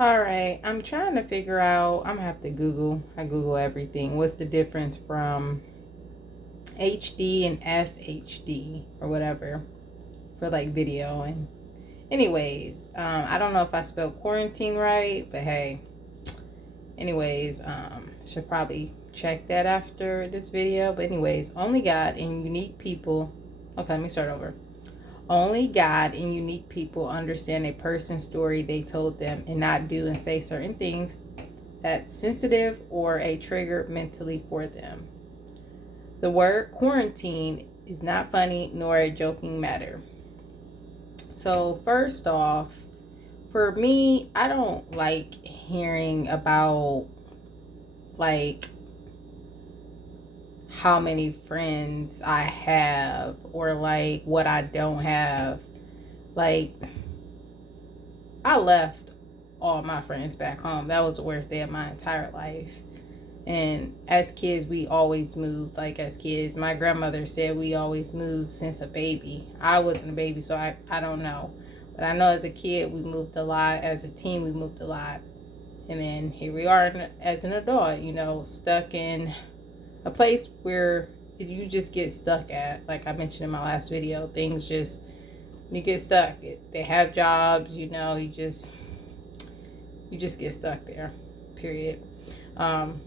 All right, I'm trying to figure out. I'm gonna have to Google. I Google everything. What's the difference from HD and FHD or whatever for like video? And anyways, I don't know if I spelled quarantine right, but hey, anyways, should probably check that after this video. But anyways, only God and unique people. Okay, let me start over. Only God and unique people understand a person's story they told them and not do and say certain things that's sensitive or a trigger mentally for them. The word quarantine is not funny nor a joking matter. So, first off, for me, I don't like hearing about like how many friends I have or like what I don't have. Like, I left all my friends back home. That was the worst day of my entire life. And as kids, we always moved. Like, as kids, my grandmother said we always moved since a baby. I wasn't a baby, so I don't know. But I know as a kid, we moved a lot. As a teen, we moved a lot. And then here we are as an adult, stuck in a place where you just get stuck at. Like I mentioned in my last video, things just, you get stuck. They have jobs, you just get stuck there, period. Um,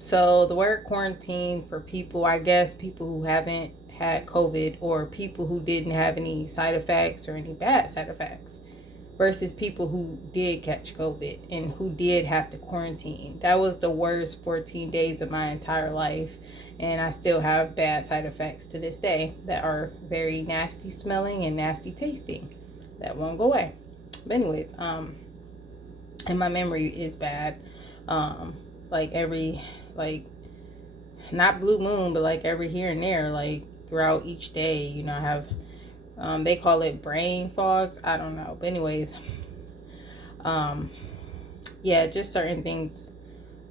so the word quarantine for people, I guess people who haven't had COVID or people who didn't have any side effects or any bad side effects versus people who did catch COVID and who did have to quarantine. That was the worst 14 days of my entire life. And I still have bad side effects to this day that are very nasty smelling and nasty tasting. That won't go away. But anyways, and my memory is bad. Like every, like, not blue moon, but like every here and there, like throughout each day, I have, they call it brain fogs. I don't know. But anyways, um, yeah, just certain things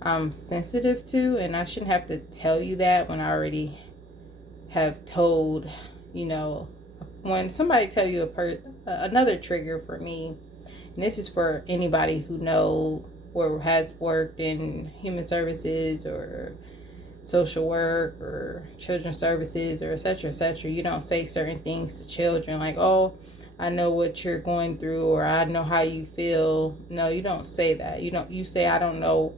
I'm sensitive to, and I shouldn't have to tell you that when I already have told, you know, when somebody tell you another trigger for me, and this is for anybody who know or has worked in human services or social work or children's services or etc. You don't say certain things to children like, oh, I know what you're going through or I know how you feel. No, you don't say that. You say I don't know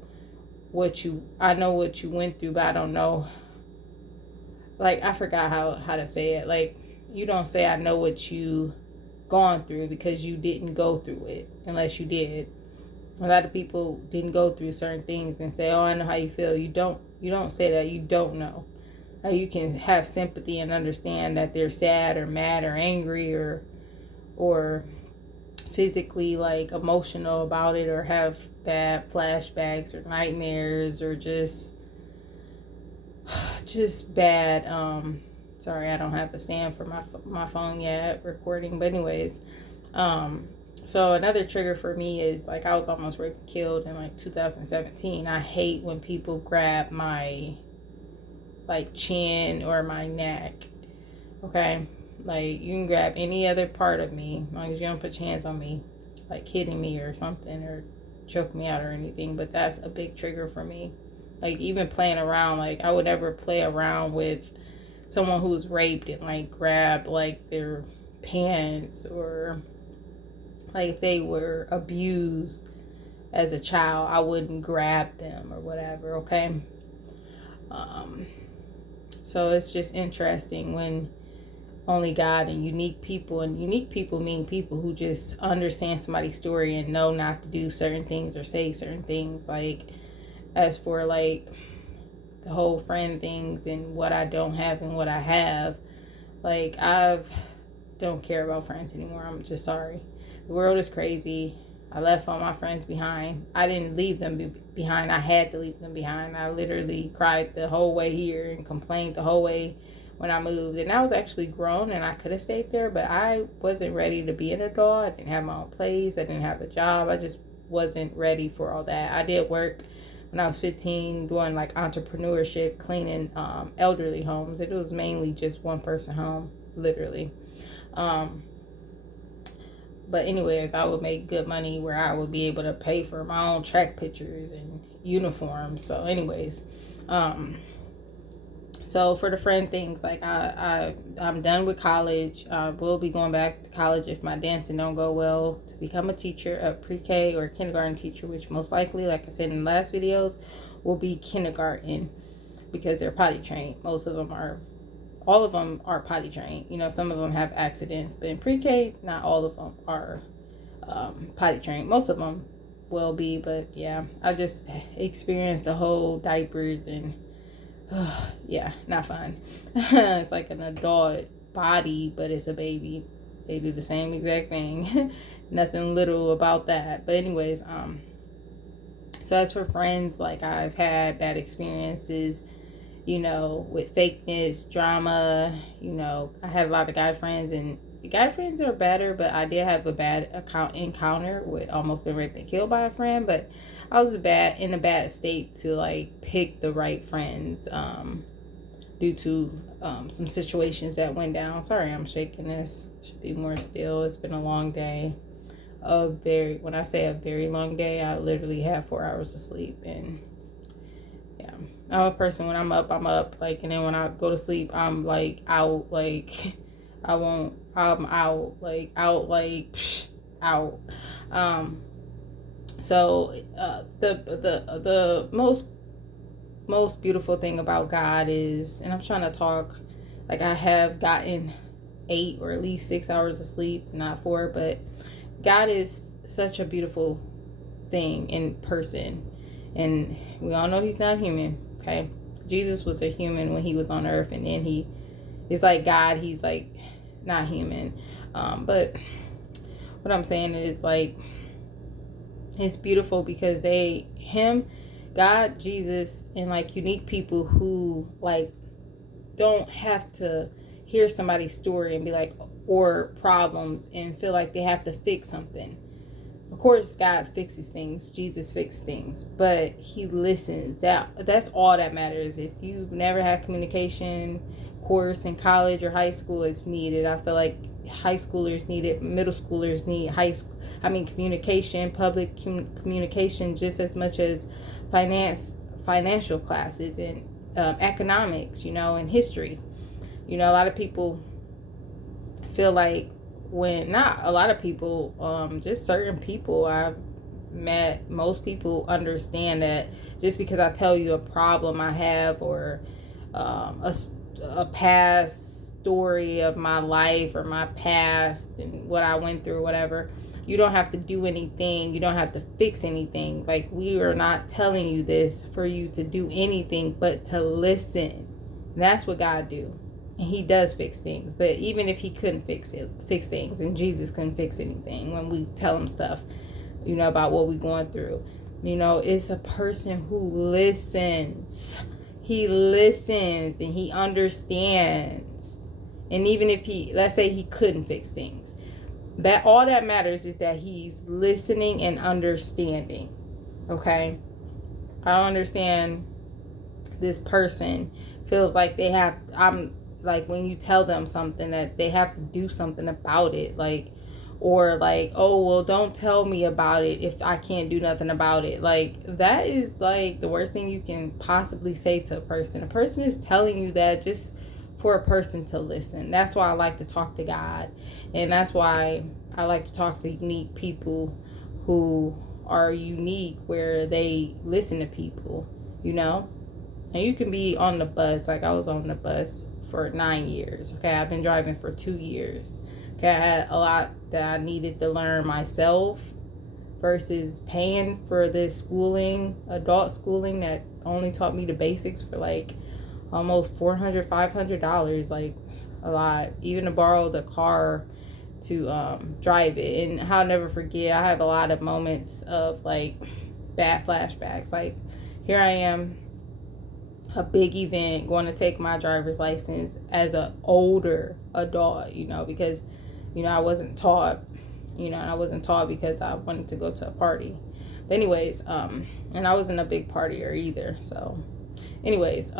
I know what you went through, but I don't know, like, I forgot how to say it. Like, you don't say I know what you gone through because you didn't go through it unless you did. A lot of people didn't go through certain things and say, oh, I know how you feel. You don't say that. You don't know. You can have sympathy and understand that they're sad or mad or angry or physically like emotional about it or have bad flashbacks or nightmares or just bad. Sorry, I don't have the stand for my phone yet recording, but anyways, so another trigger for me is like I was almost raped and killed in like 2017. I hate when people grab my like chin or my neck. Okay, like you can grab any other part of me as long as you don't put your hands on me, like hitting me or something or choke me out or anything. But that's a big trigger for me. Like even playing around, like I would never play around with someone who's raped and like grab like their pants or like if they were abused as a child, I wouldn't grab them or whatever. Okay. Um, so it's just interesting when only God and unique people mean people who just understand somebody's story and know not to do certain things or say certain things. Like as for like the whole friend things and what I don't have and what I have, like I've don't care about friends anymore. I'm just sorry. The world is crazy. I left all my friends behind. I didn't leave them behind. I had to leave them behind. I literally cried the whole way here and complained the whole way when I moved. And I was actually grown and I could have stayed there, but I wasn't ready to be an adult. I didn't have my own place. I didn't have a job. I just wasn't ready for all that. I did work when I was 15 doing like entrepreneurship, cleaning elderly homes. It was mainly just one person home, literally. Um, But anyways, I would make good money where I would be able to pay for my own track pictures and uniforms. So anyways, so for the friend things, like I'm done with college. I will be going back to college if my dancing don't go well to become a teacher, a pre-K or kindergarten teacher, which most likely, like I said in the last videos, will be kindergarten because they're potty trained. All of them are potty trained. You know, some of them have accidents, but in pre-K, not all of them are potty trained. Most of them will be, but yeah, I just experienced the whole diapers and yeah, not fun. It's like an adult body, but it's a baby. They do the same exact thing. Nothing little about that. But anyways, so as for friends, like I've had bad experiences, you know, with fakeness, drama. You know, I had a lot of guy friends, and guy friends are better, but I did have a bad encounter with almost been raped and killed by a friend. But I was in a bad state to like pick the right friends due to some situations that went down. Sorry, I'm shaking this. Should be more still. It's been a long day. When I say a very long day, I literally have 4 hours of sleep. And yeah, I'm a person, when I'm up, like, and then when I go to sleep, I'm like out, like I'm out, like out. So the most beautiful thing about God is, and I'm trying to talk, like I have gotten 8 or at least 6 hours of sleep, not 4, but God is such a beautiful thing in person, and we all know he's not human. Okay, Jesus was a human when he was on earth, and then he is like God. He's like not human, but what I'm saying is, like, it's beautiful because God, Jesus, and like unique people who like don't have to hear somebody's story and be like, or problems, and feel like they have to fix something. Of course, God fixes things. Jesus fixes things, but he listens. That's all that matters. If you've never had communication course in college or high school, it's needed. I feel like high schoolers need it. Middle schoolers need communication, public communication, just as much as financial classes and economics, you know, and history. You know, a lot of people feel like, not a lot of people, just certain people I've met, most people understand that just because I tell you a problem I have, or a past story of my life or my past and what I went through, whatever, you don't have to do anything. You don't have to fix anything. Like, we are not telling you this for you to do anything but to listen. And that's what God do. And he does fix things. But even if he couldn't fix things, and Jesus couldn't fix anything, when we tell him stuff, you know, about what we're going through, you know, it's a person who listens. He listens and he understands. And even if let's say he couldn't fix things, that all that matters is that he's listening and understanding. Okay? I don't understand this person feels like like when you tell them something that they have to do something about it, like, or like, oh, well, don't tell me about it if I can't do nothing about it. Like, that is like the worst thing you can possibly say to a person. A person is telling you that just for a person to listen. That's why I like to talk to God, and that's why I like to talk to unique people who are unique, where they listen to people, you know. And you can be on the bus, like I was on the bus for 9 years. Okay, I've been driving for 2 years. Okay, I had a lot that I needed to learn myself versus paying for this schooling, adult schooling that only taught me the basics for like almost $400-$500, like a lot. Even to borrow the car to drive it. And I'll never forget, I have a lot of moments of like bad flashbacks. Like, here I am, a big event, going to take my driver's license as an older adult, you know, because, you know, I wasn't taught because I wanted to go to a party. But anyways, and I wasn't a big partier either. So anyways,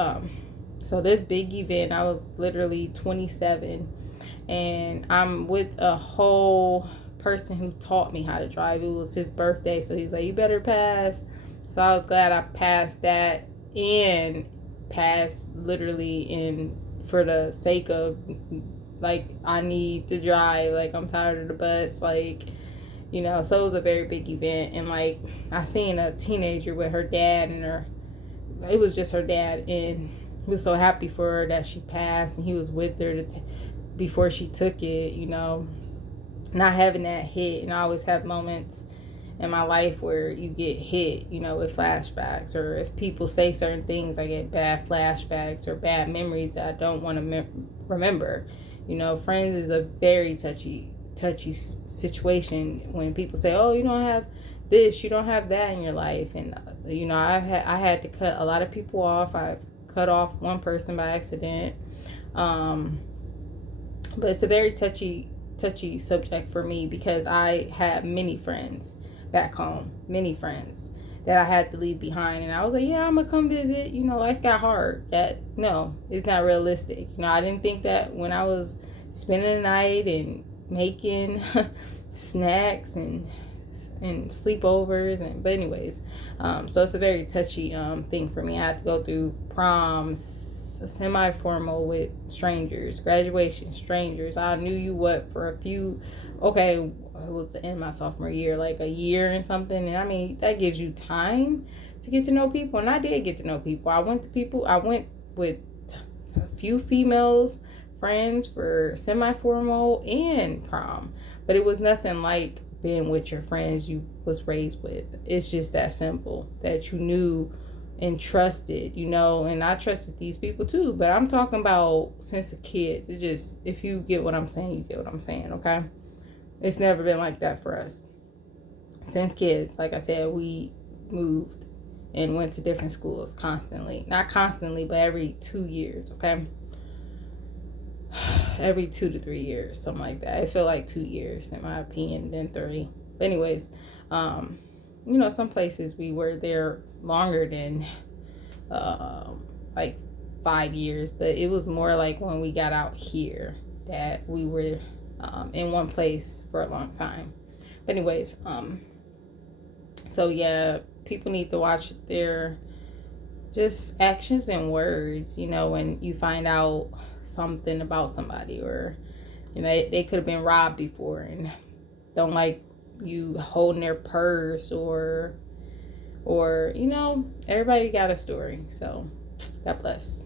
so this big event, I was literally 27, and I'm with a whole person who taught me how to drive. It was his birthday, so he's like, you better pass. So I was glad I passed that, and passed literally in for the sake of, like, I need to drive, like, I'm tired of the bus, like, you know. So it was a very big event. And like, I seen a teenager with her dad, and it was just her dad, and he was so happy for her that she passed, and he was with her before she took it, you know. Not having that hit. And I always have moments in my life where you get hit, you know, with flashbacks, or if people say certain things, I get bad flashbacks or bad memories that I don't want to remember. You know, friends is a very touchy situation when people say, oh, you don't have this, you don't have that in your life. And you know, I had to cut a lot of people off. I've cut off one person by accident. But it's a very touchy subject for me, because I had many friends back home, many friends that I had to leave behind. And I was like, yeah, I'm gonna come visit. You know, life got hard. No, it's not realistic. You know, I didn't think that when I was spending the night and making snacks and sleepovers. But anyways, so it's a very touchy thing for me. I had to go through proms, semi-formal with strangers, graduation, strangers. I knew you what for a few, okay, it was in my sophomore year, like a year and something. And I mean, that gives you time to get to know people. And I did get to know people. I went with a few females friends for semi-formal and prom, but it was nothing like being with your friends you was raised with. It's just that simple, that you knew and trusted, you know. And I trusted these people too, but I'm talking about since a kid. It's just, if you get what I'm saying, you get what I'm saying, okay? It's never been like that for us since kids. Like I said, we moved and went to different schools constantly. Not constantly, but every 2 years, okay? Every 2 to 3 years, something like that. I feel like 2 years in my opinion, then 3. But anyways, you know, some places we were there longer than like 5 years, but it was more like when we got out here that we were in one place for a long time. But anyways, so yeah, people need to watch their just actions and words, you know, when you find out something about somebody, or you know, they could have been robbed before, and don't like you holding their purse, or you know, everybody got a story. So God bless.